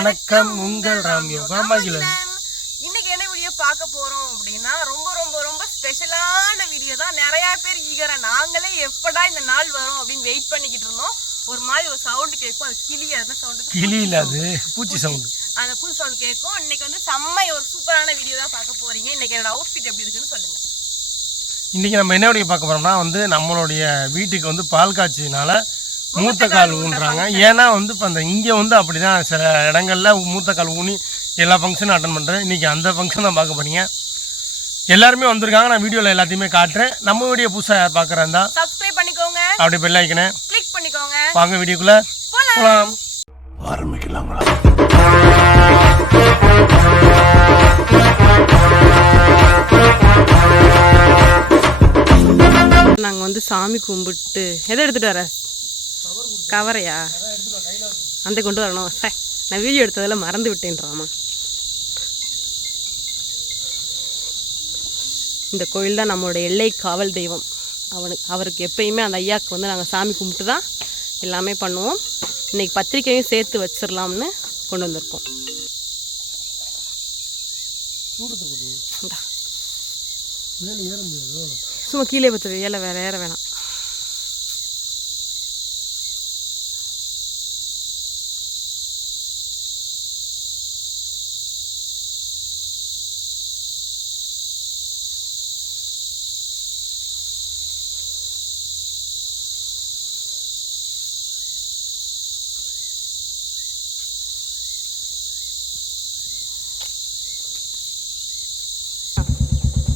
வணக்கம் உங்கள் ராமியோ. ராமாஜில இன்னைக்கு என்ன வீடியோ பார்க்க போறோம் அப்படின்னா ரொம்ப ரொம்ப ரொம்ப ஸ்பெஷலான வீடியோ தான். நிறைய பேர் ஈகரா நாங்களே எப்படா இந்த நாள் வரும் அப்படின்னு வெயிட் பண்ணிக்கிட்டு இருந்தோம். ஒரு மாதிரி ஒரு சவுண்ட் கேட்கும். அது கிளி அந்த சவுண்டு கிளி இல்ல அது பூச்சி சவுண்டு அந்த புது சவுண்ட் கேட்கும். இன்னைக்கு வந்து செம்மை ஒரு சூப்பரான வீடியோ தான் பார்க்க போறீங்க. இன்னைக்கு என்னோட அவுட்ஃபிட் எப்படி இருக்குன்னு சொல்லுங்க. இன்னைக்கு நம்ம என்ன வீடியோ பார்க்க போறோம்னா வந்து நம்மளுடைய வீட்டுக்கு வந்து பால் காய்ச்சினால மூத்த கால் ஊன்றாங்க. ஏன்னா வந்து இப்போ அந்த இங்கே வந்து அப்படிதான். சில இடங்கள்ல மூத்த கால் ஊனி எல்லா ஃபங்க்ஷனும் அட்டன் பண்ணுறேன் இன்னைக்கு அந்த ஃபங்க்ஷன் தான் பார்க்க போறீங்க. எல்லாருமே வந்திருக்காங்க. நான் வீடியோவில் எல்லாத்தையுமே காட்டுறேன். நம்ம வீடியோ புதுசாக யார் பார்க்குறேன் சப்ஸ்கிரைப் பண்ணிக்கோங்க. அப்படி பெல் கிளிக் பண்ணிக்கோங்க. வாங்க வீடியோக்குள்ளே போகலாம் நாங்கள் வந்து சாமி கும்பிட்டு எதை எடுத்துட்டு வர? கவரையா? அந்த கொண்டு வரணும். சே நான் வீடியோ எடுத்ததில் மறந்து விட்டேன்றாமா? இந்த கோயில் தான் நம்மளோட எல்லை காவல் தெய்வம். அவனுக்கு அவருக்கு எப்பயுமே அந்த ஐயாவுக்கு வந்து நாங்கள் சாமி கும்பிட்டு தான் எல்லாமே பண்ணுவோம். இன்னைக்கு பத்திரிக்கையும் சேர்த்து வச்சிடலாம்னு கொண்டு வந்திருக்கோம். சும்மா கீழே பத்து ஏல வேற ஏற வேணாம்.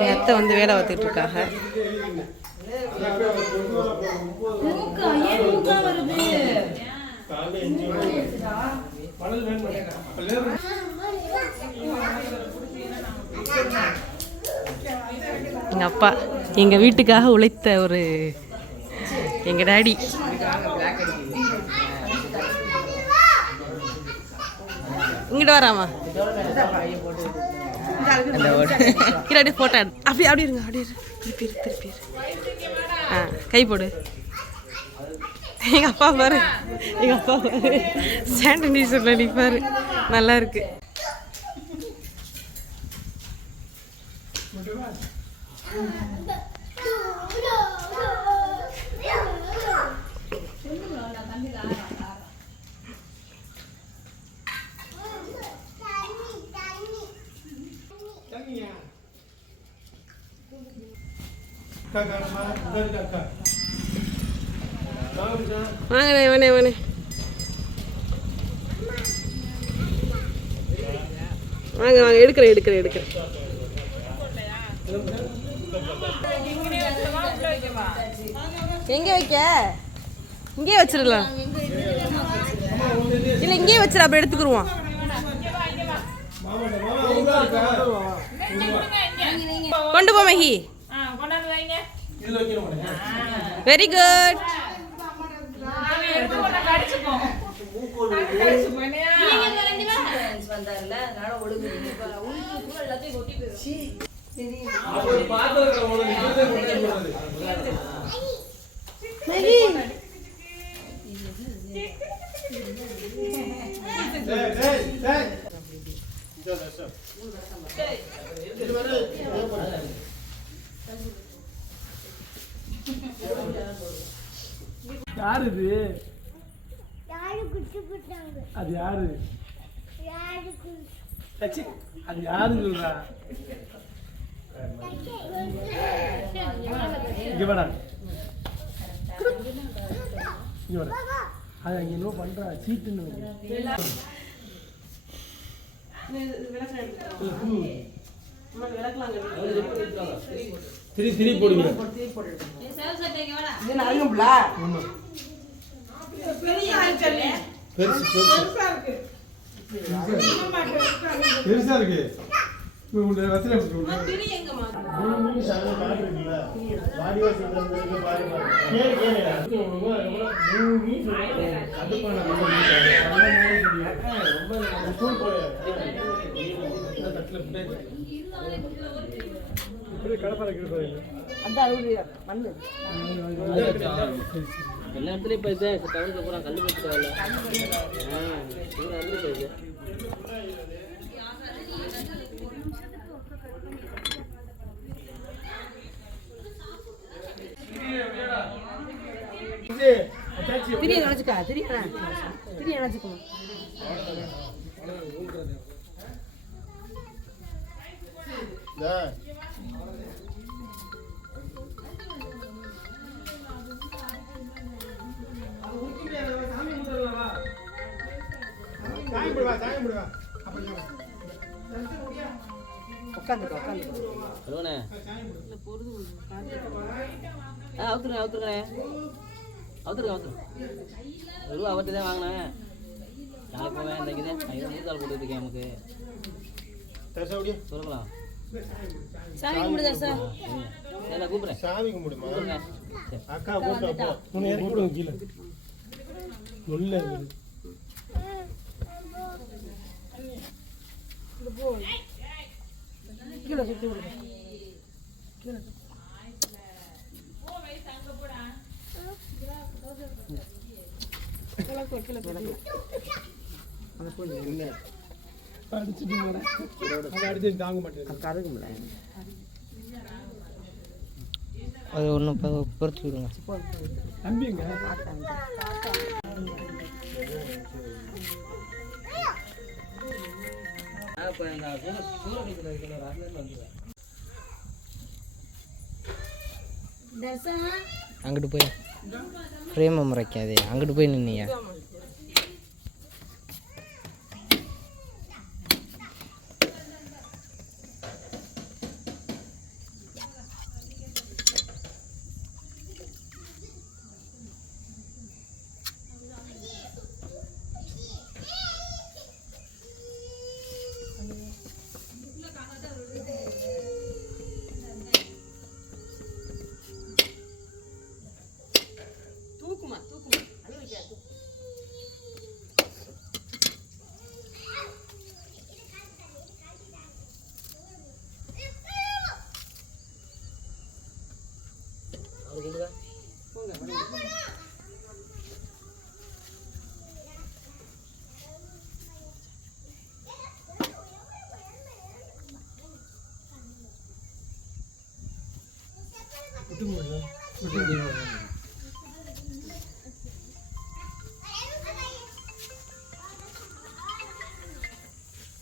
என் அத்தை வந்து வேலை பார்த்துட்டு இருக்காங்க. எங்க அப்பா எங்க வீட்டுக்காக உழைத்த ஒரு எங்க டாடி. இங்கிட்ட வராமா கிராடி போட்டோ அப்படி அப்படி இருங்க அப்படி திருப்பி திருப்பி ஆ கை போடு. எங்கள் அப்பா பாரு. எங்கள் அப்பா பாரு. சானிடைசர்ல நிற்பாரு நல்லா இருக்கு. வாங்கண்ணே வாணே வாணே வாங்க வாங்க எடுக்கிறேன் எடுக்கிறேன் எடுக்கிறேன். எங்க வைக்க? இங்கேயே வச்சிடலாம். இல்லை இங்கேயே வச்சிட அப்படி எடுத்துக்கிருவோம். கொண்டு போ மஹி வெரி குட் யாரு இது யாரு குட்டு குட்டாங்க அது யாரு யாரு குட்டு சச்சி அது யாருன்னு சொல்றா? இங்க வாடா. இங்க வாடா. அது அங்க என்ன பண்றா. சீட்டுன்னு. திரி திரி போடுங்க. பெருசு பெருசு. பெருசா இருக்கு. உங்க வத்தில போட்டு திரி எங்கம்மா எல்லா இடத்துலயும் இப்போ இது டவுனுக்கு அப்புறம் கல் வந்து இது. திரிய நினைச்சுக்கா திரிய திரிய நினைச்சுக்கோ. உட்காந்துக்கோ சொல்லுங்கண்ணே. ஆ அவுத்துருங்க அவுத்துருங்கண்ணே. அவுத்துருங்க அவுத்துருங்க. ரூபா அவர்கிட்ட தான் வாங்கினேன். நாளைக்கு போவேன் இன்றைக்கு தான் ஐயோ மூத்தாள் போட்டுருக்கேன் நமக்கு. சொல்லலாம் சாமி கும்பிடுதா சார். நான் கூப்பிட்றேன். சாமி கும்பிடுமா? கூப்பிடுங்க சரி. அக்கா கூப்பிட்டு அப்போ உன்னை இறக்கி விடுங்க கீழே. உள்ள கீழே சுற்றி விடுங்க அதை அது ஒன்று பொறுத்து விடுங்க நம்பிங்க அங்கிட்டு போய். ஃப்ரேமை முறைக்காதே அங்கிட்டு போய் நின்னியா?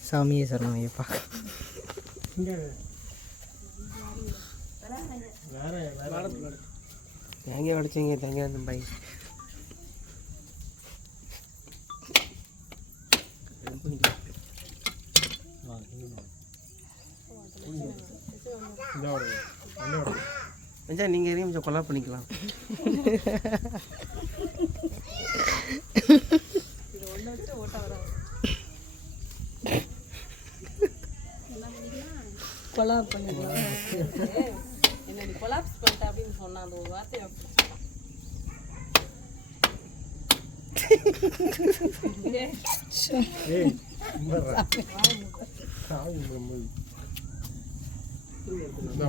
சாமியே சரணம் ஐயப்பா. எங்கே? உடைச்சிங்க தங்க அந்த மச்சான் நீங்கள் எதையும் கொஞ்சம் கொலா பண்ணிக்கலாம். கொலாப் பண்ணிக்கலாம். என்ன நீ கொலாப்ஸ் பண்ணிட்ட அப்படின்னு சொன்னான் அந்த ஒரு வார்த்தை ஏய் இந்தா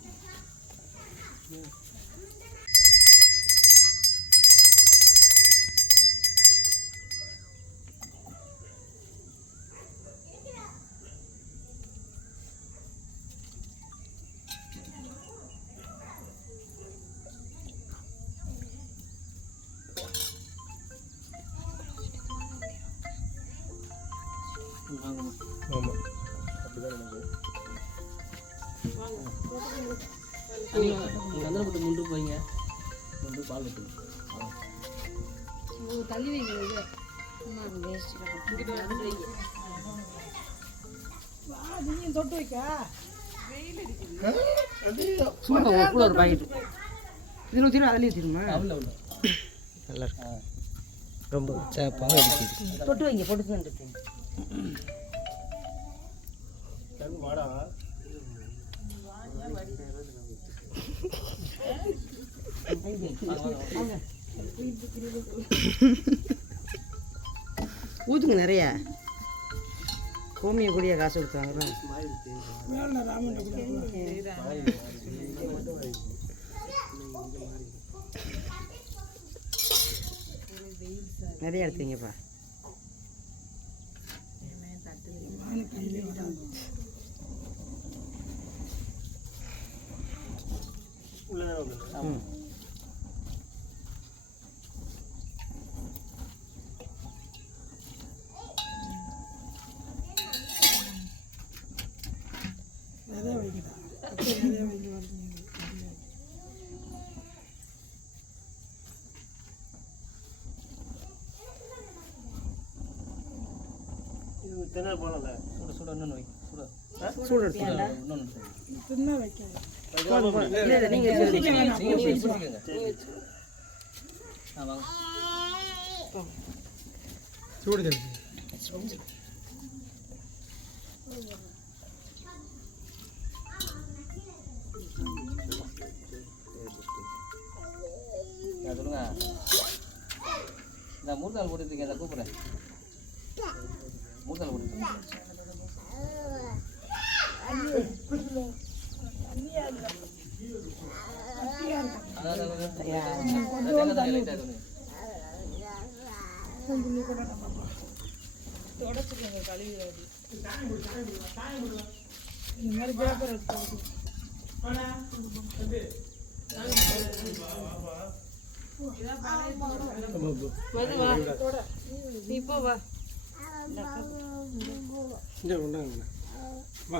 ஆமா சும்மா கூட ஒரு பாக்கெட். இதில் ஊற்றிடும் அதில் ஊற்றிடுமா அவ்வளோ அவ்வளோ நல்லா இருக்கு. ரொம்ப சேப்பாக தொட்டு வைங்க போட்டு ஊற்றுங்க நிறைய. கோமிய கூடிய காசு கொடுத்தாங்க நிறைய எடுத்தீங்கப்பா. உள்ளதான சூடு சொல்லுங்க. இந்த மூர்த்தால் போட்டுருக்கீங்க அதை கூப்பிட்றேன் மூர்த்தால் போட்டுருக்கீங்க இந்த மாதிரி பேப்பர் இப்போ வா வா.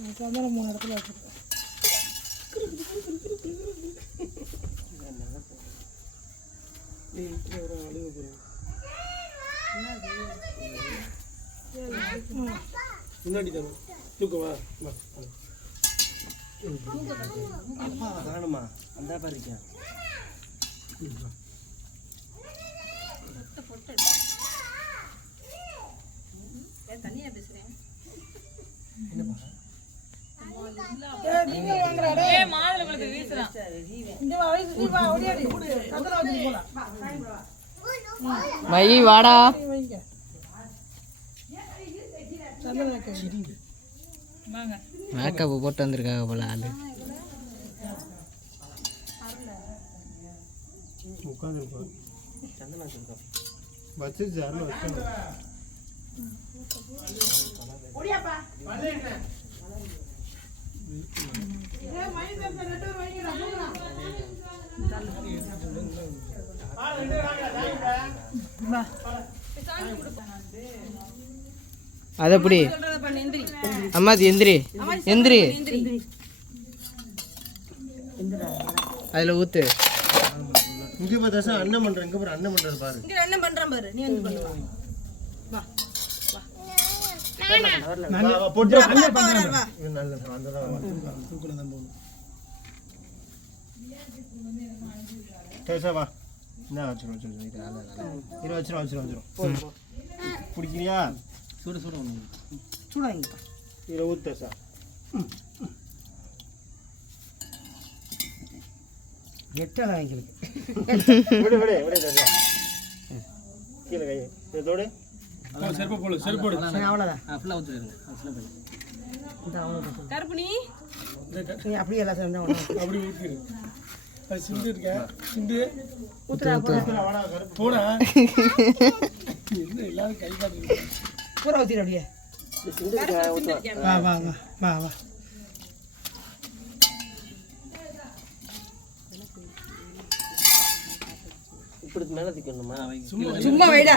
உள்ள எடுத்து முடிஞ்சிடும் முன்னாடி தரும் தூக்கவா அப்பா காணுமா அந்த பாரு இருக்கேன் மை வாடா. மேக்கப் போட்டு வந்திருக்காங்க போல ஆளு. உட்காந்துருப்போம் வச்சு ஜாரில் வச்சு அது எந்திரி. எந்திரி. அதில் ஊத்து. இங்கே பார்த்தா அண்ணன் பண்ணுறேன் இங்கே பாரு அண்ணன் பண்ணுறது பாரு. இங்கே என்ன பண்ணுறேன் பாரு. நீ வந்து பண்ணுவா. வா வா, என்ன வச்சிரும் வச்சிரும் இரு வச்சிரும் வச்சிரும் வச்சிரும் பிடிக்கிறியா சுடு சுடு ஒன்று சூடாங்கப்பா இதில் ஊற்ற சார் வாங்கிருக்கு விடு விடு விடு. கீழே கை. இதோடு செருப்பு போடு செருப்பு போடு. அவ்வளோதான் ஃபுல்லாக நீ அப்படியே எல்லாம் சேர்ந்து அப்படி அது சிந்து இருக்க. சிந்து. ஊற்றுறா போடா. என்ன எல்லாரும் கை காட்டுது? பூரா ஊற்றிடு அப்படியே. வா வா வா வா வா. இப்படி மேலே திக்கணுமா சும்மா வைடா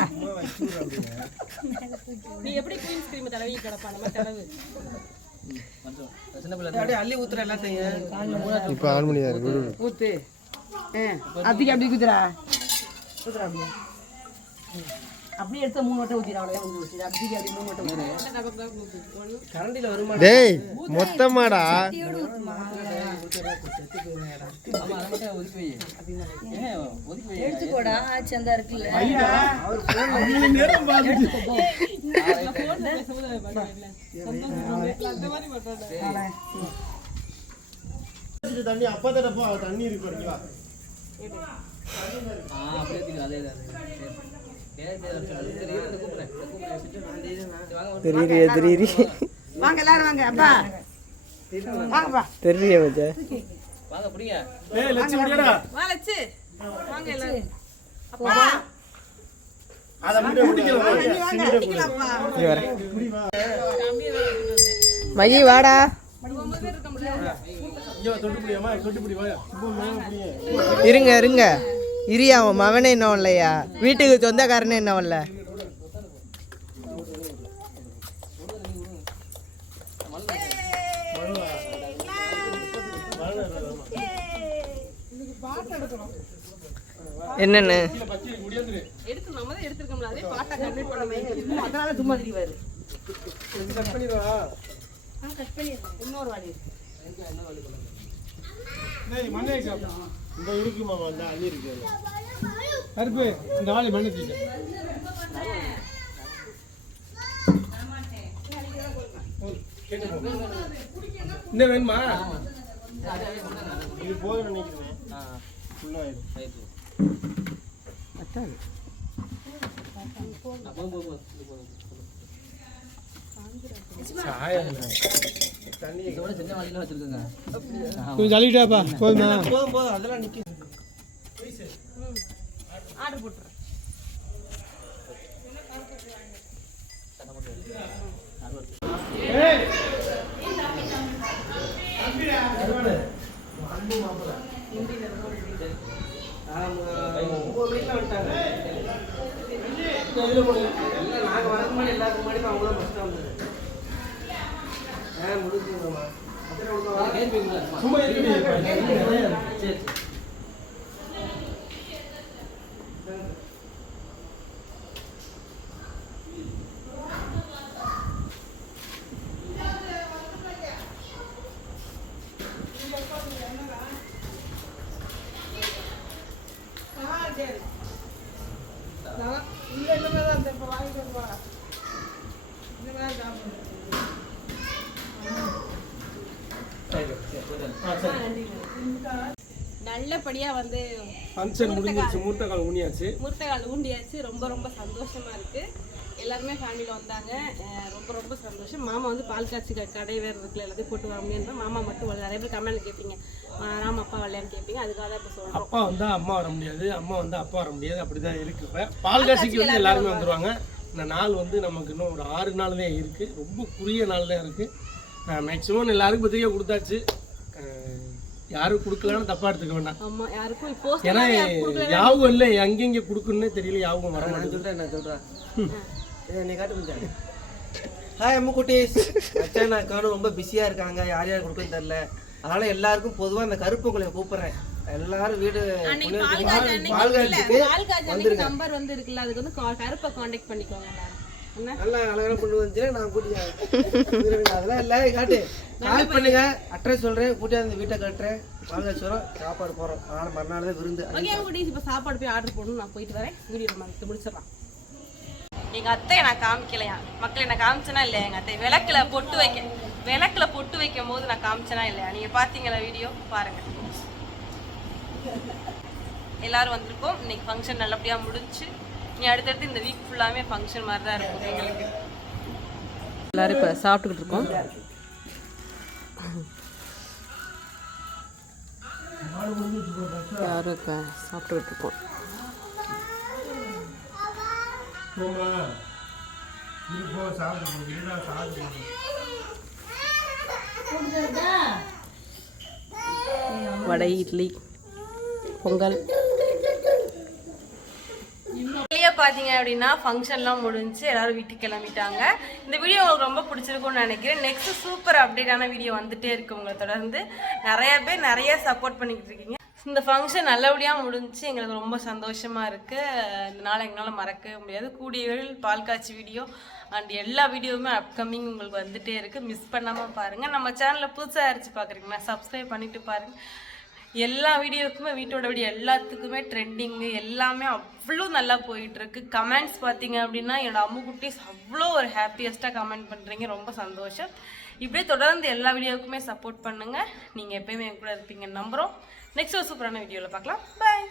நீ எப்படி குயின்ஸ் கிரீம் தடவி கிடப்பா நம்ம தடவு இப்போ பண்ணி தான் இருக்கு? ஆ அதுக்கு அப்படி அப்படியே. ம். அப்படியே எடுத்து மூணு வட்டம் ஊற்றிடா அவ்வளோ வந்து ஊற்றி அப்படிக்கு அப்படி மூணு வட்டம் கரண்டியில் வருமா டேய் மொத்தமாடா. ஏன் ஒதுக்கி வை தண்ணி அப்பா தடப்பா தண்ணி இருக்கு கூப்பிடுறேன் சரி, வாங்க வாங்க எல்லாரும் வாங்க அப்பா. வாங்கப்பா. தெரியறிய மச்சா வாங்க பிடிங்க. ஏய் லட்சம் முடியாடா வா லட்சு. வாங்க எல்லாரும். அதை முடிய முடிக்கல இங்க வர. மகி வாடா. இருங்க இருங்க. இரியா அவன் மவனே என்ன இல்லையா வீட்டுக்கு சொந்தக்காரனே என்ன இல்ல என்னன்னு? இன்னொரு வாடி இந்த இருக்கு மாமா இந்த அள்ளி இருக்கு. கருப்பு இந்த ஆளி மண்ணை தீக்க இந்த வேணுமா? இது போதும் நினைக்கிறேன். போதும் போதும் போதும் இது போதும் தண்ணி இதை விட சின்ன வாளிலாம் வச்சிருக்கோங்க கொஞ்சம் தள்ளிட்டாப்பா போதுமா? போதும் போதும். அதெல்லாம் நிற்கும் ஆர்டர் போட்டு ஒம்பது மணிக்கு வந்துட்டாங்க இல்லை நாங்கள் வரக்கு முன்னாடி எல்லாத்துக்கு முன்னாடி அவங்க தான் ஃபஸ்ட்டாக வந்தது ஆ முடிஞ்சுங்கம்மா அத்தனை விடுவா கேட்பீங்களா சும்மா இருக்கு சரி நல்லபடியா வந்து ஃபங்க்ஷன் முடிஞ்சிருச்சு மூர்த்த கால் ஊனியாச்சு முர்த்தகால் ஊண்டியாச்சு. ரொம்ப ரொம்ப சந்தோஷமா இருக்கு. எல்லாருமே ஃபேமிலியில் வந்தாங்க. ரொம்ப ரொம்ப சந்தோஷம். மாமா வந்து பால் காய்ச்சி கடை வேறு இருக்குல்ல எல்லாத்தையும் போட்டு முடியும் மாமா மட்டும் வரல நிறைய பேர் கமெண்ட்ல கேட்பீங்க ராம அப்பா வரலையான்னு கேட்பீங்க அதுக்காக தான் இப்போ சொல்கிறோம் அப்பா வந்தா அம்மா வர முடியாது. அம்மா வந்தா அப்பா வர முடியாது. அப்படிதான் இருக்கு. இப்ப பால் காசிக்கு வந்து எல்லாருமே வந்துருவாங்க. இந்த நாள் வந்து நமக்கு இன்னும் ஒரு ஆறு நாள் தான் இருக்கு. ரொம்ப குறுகிய நாள் தான் இருக்கு மேக்ஸிமம் எல்லாருக்கும் பத்திரிக்கை கொடுத்தாச்சு. யாரும் கொடுக்கலான்னு தப்பா எடுத்துக்க வேண்டாம். ஆமா யாருக்கும் இப்போ ஏன்னா யாவும் இல்லை. எங்கெங்க கொடுக்கணுன்னே தெரியல. யாவும் வர நான் மாட்டேங்குது. சொல்கிறேன் நான் சொல்கிறேன் என்னை காட்டு கொஞ்சம் ஹாய் அம்மு குட்டீஸ். அச்சா நான் காணும் ரொம்ப பிஸியாக இருக்காங்க. யார் யார் கொடுக்குன்னு தெரில அதனால எல்லாருக்கும் பொதுவாக இந்த கருப்பு உங்களை கூப்பிட்றேன். எல்லாரும் வீடு வந்துருங்க. நம்பர் வந்து இருக்குல்ல அதுக்கு வந்து கருப்பை காண்டாக்ட் பண்ணிக்கோங்க நல்லா அழகான கொண்டு வந்து நான் கூட்டியா அதெல்லாம் இல்லை காட்டு. கால் பண்ணுங்க. அட்ரஸ் சொல்கிறேன் கூட்டியாந்து வீட்டை கட்டுறேன். பால் காய்ச்சி வரோம் சாப்பாடு போகிறோம் அதனால் மறுநாள் தான் விருந்து. இப்போ சாப்பாடு போய் ஆர்டர் போடணும். நான் போயிட்டு வரேன். வீடியோ நம்ம முடிச்சிடலாம். எங்க அத்தை நான் காமிக்கலையா? மக்களை என்ன காமிச்சனா இல்லையா எங்க அத்தை? விளக்குல பொட்டு வைக்க விளக்குல பொட்டு வைக்கும் போது நான் காமிச்சனா இல்லையா? நீங்க பாத்தீங்களா வீடியோ பாருங்க. எல்லாரும் வந்திருக்கோம். இன்னைக்கு ஃபங்க்ஷன் நல்லபடியாக முடிஞ்சு நீ அடுத்தடுத்து இந்த வீக் ஃபுல்லாமே ஃபங்க்ஷன் மாதிரி தான் இருக்கும் எங்களுக்கு. எல்லாரும் இப்போ சாப்பிட்டுக்கிட்டு இருக்கோம். யாரும் இப்போ சாப்பிட்டுக்கிட்டு இருக்கோம். போமா இது போ சாப்பிட்டு போ. இதுதான் சாப்பிட்டு போ. வடை இட்லி பொங்கல். வெளியே பார்த்தீங்க அப்படின்னா ஃபங்க்ஷன்லாம் முடிஞ்சு எல்லாரும் வீட்டுக்கு கிளம்பிட்டாங்க. இந்த வீடியோ உங்களுக்கு ரொம்ப பிடிச்சிருக்கும்னு நினைக்கிறேன். நெக்ஸ்ட் சூப்பர் அப்டேட்டான வீடியோ வந்துட்டே இருக்கு உங்களை தொடர்ந்து. நிறைய பேர் நிறைய சப்போர்ட் பண்ணிக்கிட்டு இருக்கீங்க. இந்த ஃபங்க்ஷன் நல்லபடியாக முடிஞ்சு எங்களுக்கு ரொம்ப சந்தோஷமாக இருக்குது இந்த நாள் எங்களால் மறக்கவே முடியாது. கூடிய பால் காய்ச்சி வீடியோ அண்ட் எல்லா வீடியோவுமே அப்கமிங் உங்களுக்கு வந்துகிட்டே இருக்குது மிஸ் பண்ணாமல் பாருங்கள் நம்ம சேனலில் புதுசாக அரைச்சி பார்க்குறீங்களா சப்ஸ்கிரைப் பண்ணிவிட்டு பாருங்கள் எல்லா வீடியோக்குமே வீட்டோட வீடியோ எல்லாத்துக்குமே ட்ரெண்டிங்கு எல்லாமே அவ்வளோ நல்லா போயிட்டுருக்கு கமெண்ட்ஸ் பார்த்தீங்க அப்படின்னா என்னோட அம்மு குட்டீஸ் அவ்வளோ ஒரு ஹாப்பியஸ்ட்டாக கமெண்ட் பண்ணுறீங்க ரொம்ப சந்தோஷம். இப்படியே தொடர்ந்து எல்லா வீடியோவுக்குமே சப்போர்ட் பண்ணுங்கள் நீங்கள் எப்பயுமே என் கூட இருப்பீங்க நம்புகிறோம் நெக்ஸ்ட் ஒரு சூப்பரான வீடியோவில் பார்க்கலாம். பாய்